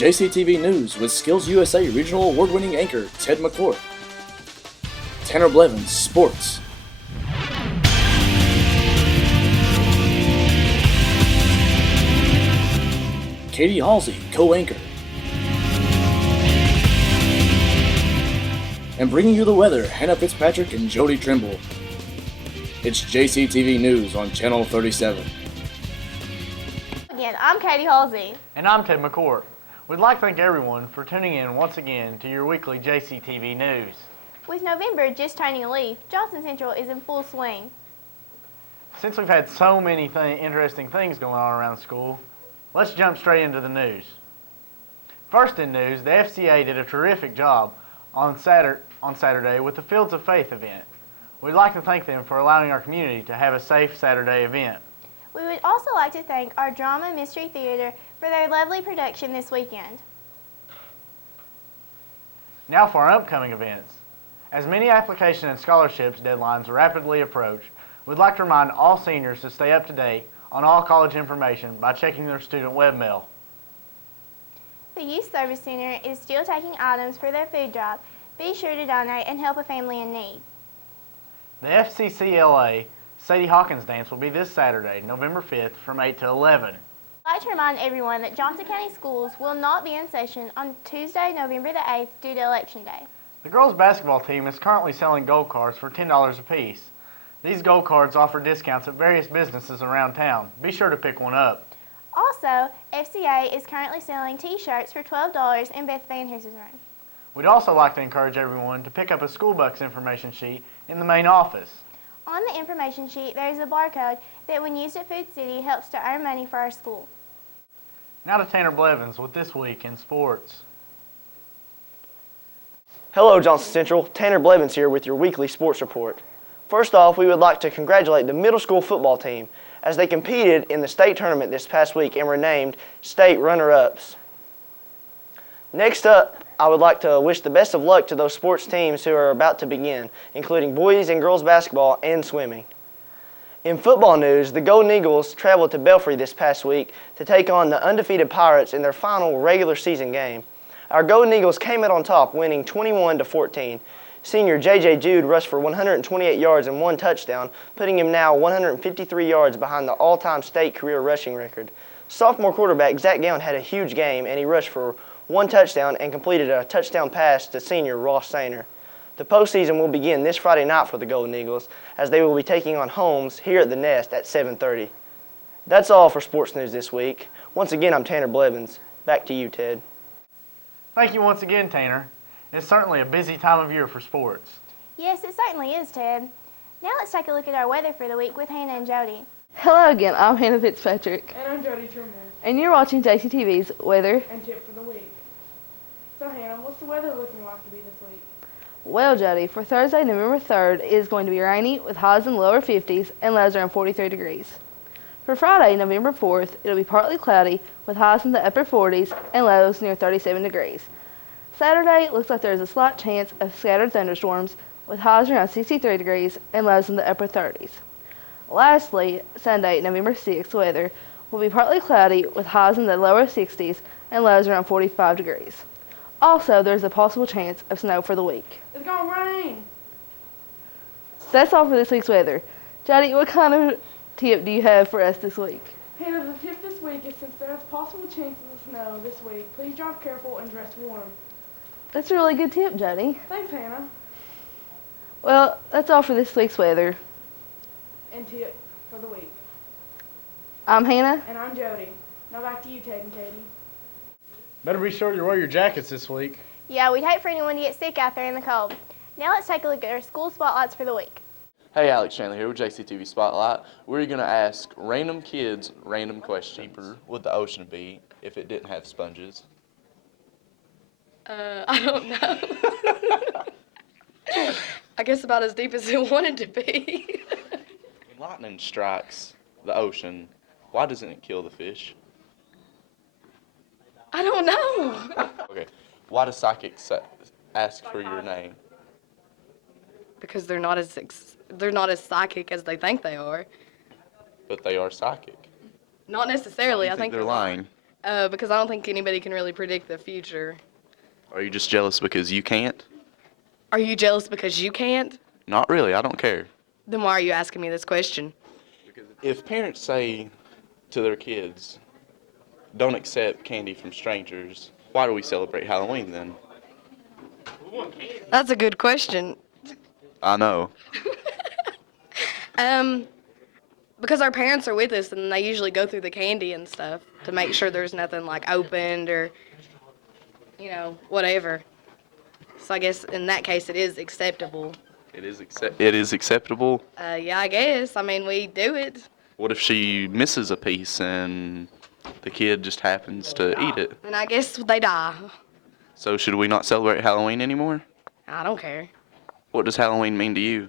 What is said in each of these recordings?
JCTV News with Skills USA Regional Award-winning anchor Ted McCourt. Tanner Blevins, Sports. Katie Halsey, co-anchor. And bringing you the weather, Hannah Fitzpatrick and Jody Trimble. It's JCTV News on Channel 37. Again, I'm Katie Halsey. And I'm Ted McCourt. We'd like to thank everyone for tuning in once again to your weekly JCTV News. With November just turning a leaf, Johnson Central is in full swing. Since we've had so many interesting things going on around school, let's jump straight into the news. First in news, the FCA did a terrific job on Saturday with the Fields of Faith event. We'd like to thank them for allowing our community to have a safe Saturday event. We would also like to thank our Drama Mystery Theater for their lovely production this weekend. Now for our upcoming events. As many application and scholarships deadlines rapidly approach, we'd like to remind all seniors to stay up to date on all college information by checking their student webmail. The Youth Service Center is still taking items for their food drive. Be sure to donate and help a family in need. The FCCLA Sadie Hawkins Dance will be this Saturday, November 5th from 8 to 11. I'd like to remind everyone that Johnson County Schools will not be in session on Tuesday, November the 8th due to Election Day. The girls' basketball team is currently selling gold cards for $10 a piece. These gold cards offer discounts at various businesses around town. Be sure to pick one up. Also, FCA is currently selling t-shirts for $12 in Beth Van Hoose's room. We'd also like to encourage everyone to pick up a school bucks information sheet in the main office. On the information sheet, there is a barcode that when used at Food City helps to earn money for our school. Now to Tanner Blevins with This Week in Sports. Hello Johnson Central, Tanner Blevins here with your weekly sports report. First off, we would like to congratulate the middle school football team as they competed in the state tournament this past week and were named state runner-ups. Next up, I would like to wish the best of luck to those sports teams who are about to begin, including boys and girls basketball and swimming. In football news, the Golden Eagles traveled to Belfry this past week to take on the undefeated Pirates in their final regular season game. Our Golden Eagles came out on top, winning 21-14. Senior J.J. Jude rushed for 128 yards and 1 touchdown, putting him now 153 yards behind the all-time state career rushing record. Sophomore quarterback Zach Gowan had a huge game, and he rushed for 1 touchdown and completed a touchdown pass to senior Ross Sainer. The postseason will begin this Friday night for the Golden Eagles, as they will be taking on Holmes here at the Nest at 7:30. That's all for sports news this week. Once again, I'm Tanner Blevins. Back to you, Ted. Thank you once again, Tanner. It's certainly a busy time of year for sports. Yes, it certainly is, Ted. Now let's take a look at our weather for the week with Hannah and Jody. Hello again, I'm Hannah Fitzpatrick. And I'm Jody Trimble. And you're watching JCTV's Weather. And tip for the week. So Hannah, what's the weather looking like to be this week? Well, Jody, for Thursday, November 3rd, it is going to be rainy with highs in the lower 50s and lows around 43 degrees. For Friday, November 4th, it'll be partly cloudy with highs in the upper 40s and lows near 37 degrees. Saturday, it looks like there is a slight chance of scattered thunderstorms with highs around 63 degrees and lows in the upper 30s. Lastly, Sunday, November 6th, weather will be partly cloudy with highs in the lower 60s and lows around 45 degrees. Also, there's a possible chance of snow for the week. It's gonna rain! That's all for this week's weather. Jody, what kind of tip do you have for us this week? Hannah, the tip this week is since there's possible chances of snow this week, please drive careful and dress warm. That's a really good tip, Jody. Thanks, Hannah. Well, that's all for this week's weather. And tip for the week. I'm Hannah. And I'm Jody. Now back to you, Ted and Katie. Better be sure to wear your jackets this week. Yeah, we'd hate for anyone to get sick out there in the cold. Now let's take a look at our school spotlights for the week. Hey, Alex Chandler here with JCTV Spotlight. We're going to ask random kids random questions. How deeper would the ocean be if it didn't have sponges? I don't know. I guess about as deep as it wanted to be. When lightning strikes the ocean, why doesn't it kill the fish? I don't know. Okay, why do psychics ask for your name? Because they're not as psychic as they think they are. But they are psychic. Not necessarily. You I think they're lying. Because I don't think anybody can really predict the future. Are you just jealous because you can't? Are you jealous because you can't? Not really, I don't care. Then why are you asking me this question? If parents say to their kids, don't accept candy from strangers, why do we celebrate Halloween then? That's a good question. I know. Because our parents are with us and they usually go through the candy and stuff to make sure there's nothing like opened or, whatever. So I guess in that case it is acceptable. It is acceptable. Yeah, I guess. I mean, we do it. What if she misses a piece and the kid just happens to eat it? And I guess they die. So should we not celebrate Halloween anymore? I don't care. What does Halloween mean to you?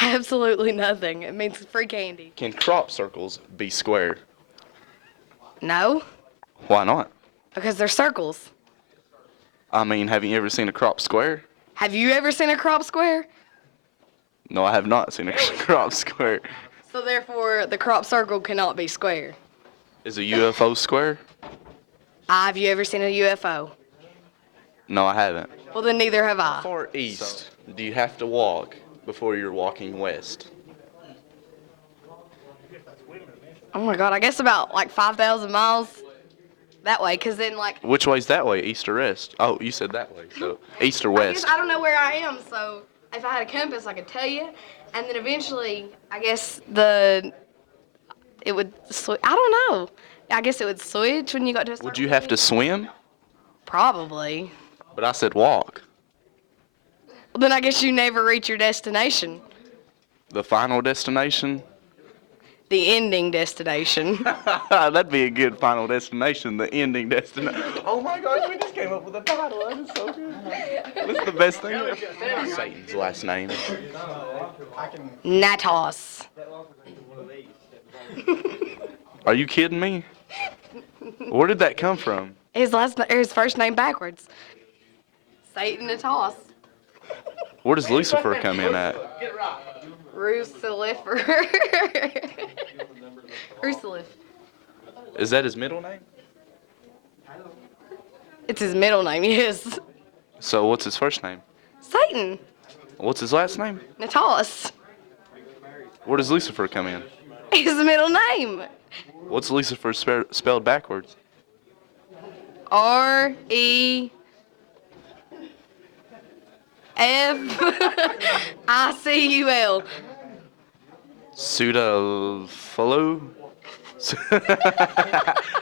Absolutely nothing. It means free candy. Can crop circles be square? No, Why not? because they're circles. I mean, have you ever seen a crop square? Have you ever seen a crop square? No, I have not seen a crop square. So therefore, the crop circle cannot be square. Is a UFO square? Have you ever seen a UFO? No, I haven't. Well, then neither have I. How far east do you have to walk before you're walking west? Oh my God, I guess about like 5,000 miles that way, because then like, Which way's that way, east or west? Oh, you said that way, so east or I guess west? I don't know where I am, so if I had a compass, I could tell you. And then eventually, I guess it would switch. I don't know. I guess it would switch when you got to a certain Would you have to swim? Probably. But I said walk. Well, then I guess you never reach your destination. The final destination? The ending destination. That'd be a good final destination, the ending destination. Oh my gosh, we just came up with a title. That is so good. That's the best thing ever. Satan's last name. Natos. Are you kidding me? Where did that come from? His first name backwards. Satan Natos. Where does Lucifer come in at? Rusalifer. Rusalif. Is that his middle name? It's his middle name, yes. So what's his first name? Satan. What's his last name? Natos. Where does Lucifer come in? His middle name. What's Lucifer spelled backwards? R-E-F-I-C-U-L. Pseudophilo?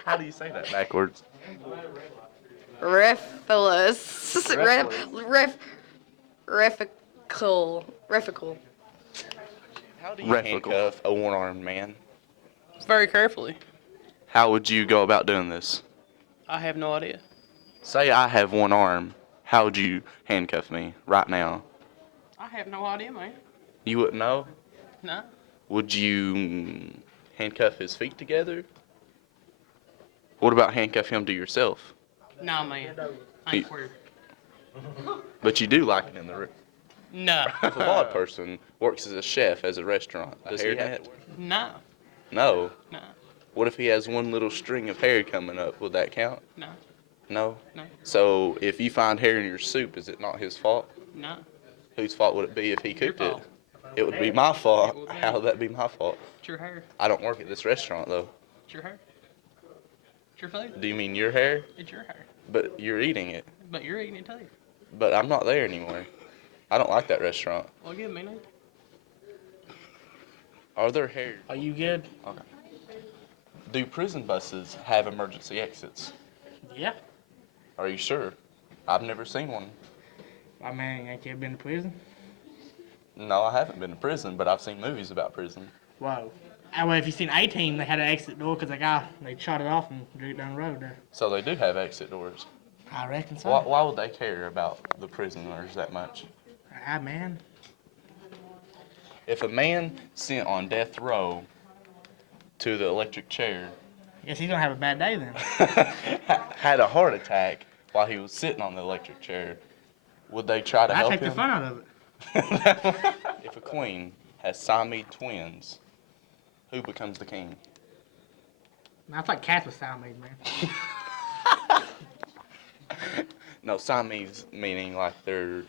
How do you say that backwards? Rephilus. Refical. How do you handcuff a one-armed man? Very carefully. How would you go about doing this? I have no idea. Say I have one arm. How would you handcuff me right now? I have no idea, man. You wouldn't know? No. Would you handcuff his feet together? What about handcuff him to yourself? No, man. I ain't queer. But you do like it in the room. No. If a bald person works as a chef as a restaurant, does he have? No. No. No. What if he has one little string of hair coming up? Would that count? No. No? No. So if you find hair in your soup, is it not his fault? No. Whose fault would it be if he cooked it? fault. It would be my fault. It would be. How would that be my fault? It's your hair. I don't work at this restaurant though. It's your hair. It's your food. Do you mean your hair? It's your hair. But you're eating it. But you're eating it too. But I'm not there anymore. I don't like that restaurant. Well, give me none. Are there hair? Are you good? Okay. Do prison buses have emergency exits? Yeah. Are you sure? I've never seen one. I mean, ain't you been to prison? No, I haven't been to prison, but I've seen movies about prison. Whoa. Well, if you seen A-Team, they had an exit door because they shot it off and drew it down the road there. So they do have exit doors. I reckon so. Why would they care about the prisoners that much? Ah, man. If a man sent on death row to the electric chair Guess he's gonna have a bad day then. had a heart attack while he was sitting on the electric chair, would they try to I help take him? the fun out of it. If a queen has Siamese twins, who becomes the king? I thought cats was Siamese, man. No, Siamese meaning like they're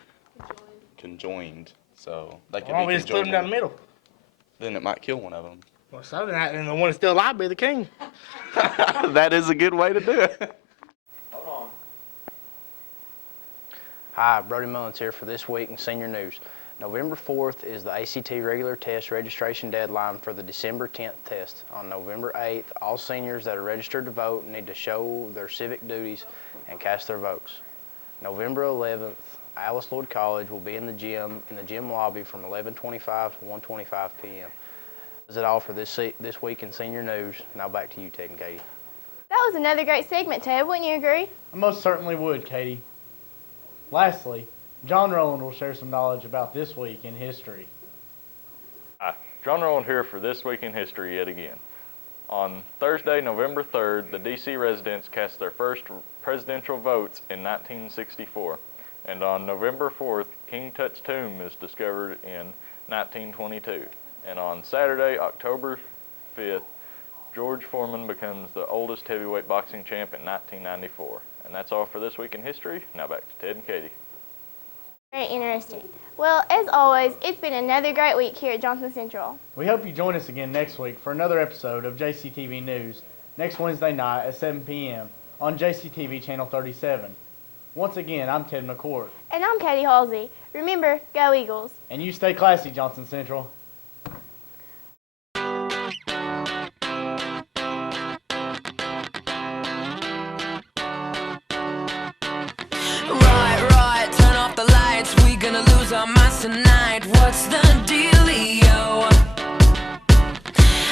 conjoined, so they Why can don't be we just split them conjoined. down the middle? Then it might kill one of them. Well, so then the one that's still alive be the king. That is a good way to do it. Hi, Brody Mullins here for This Week in Senior News. November 4th is the ACT regular test registration deadline for the December 10th test. On November 8th, all seniors that are registered to vote need to show their civic duties and cast their votes. November 11th, Alice Lloyd College will be in the gym lobby from 11:25 to 1:25 p.m. That's it all for this week in Senior News. Now back to you, Ted and Katie. That was another great segment, Ted. Wouldn't you agree? I most certainly would, Katie. Lastly, John Rowland will share some knowledge about this week in history. Hi, John Rowland here for This Week in History yet again. On Thursday, November 3rd, the D.C. residents cast their first presidential votes in 1964. And on November 4th, King Tut's tomb is discovered in 1922. And on Saturday, October 5th, George Foreman becomes the oldest heavyweight boxing champ in 1994. And that's all for This Week in History. Now back to Ted and Katie. Very interesting. Well, as always, it's been another great week here at Johnson Central. We hope you join us again next week for another episode of JCTV News next Wednesday night at 7 p.m. on JCTV Channel 37. Once again, I'm Ted McCourt. And I'm Katie Halsey. Remember, go Eagles. And you stay classy, Johnson Central. Right, turn off the lights. We gonna lose our minds tonight. What's the dealio?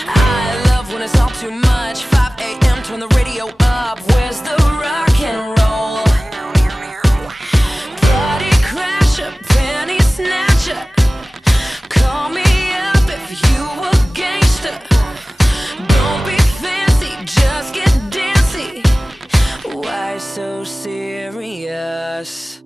I love when it's all too much. 5 a.m. turn the radio up. Where's the rock and roll? Party crasher, penny snatcher. Call me up if you a gangster. Don't be fancy, just get dancy. Why so serious?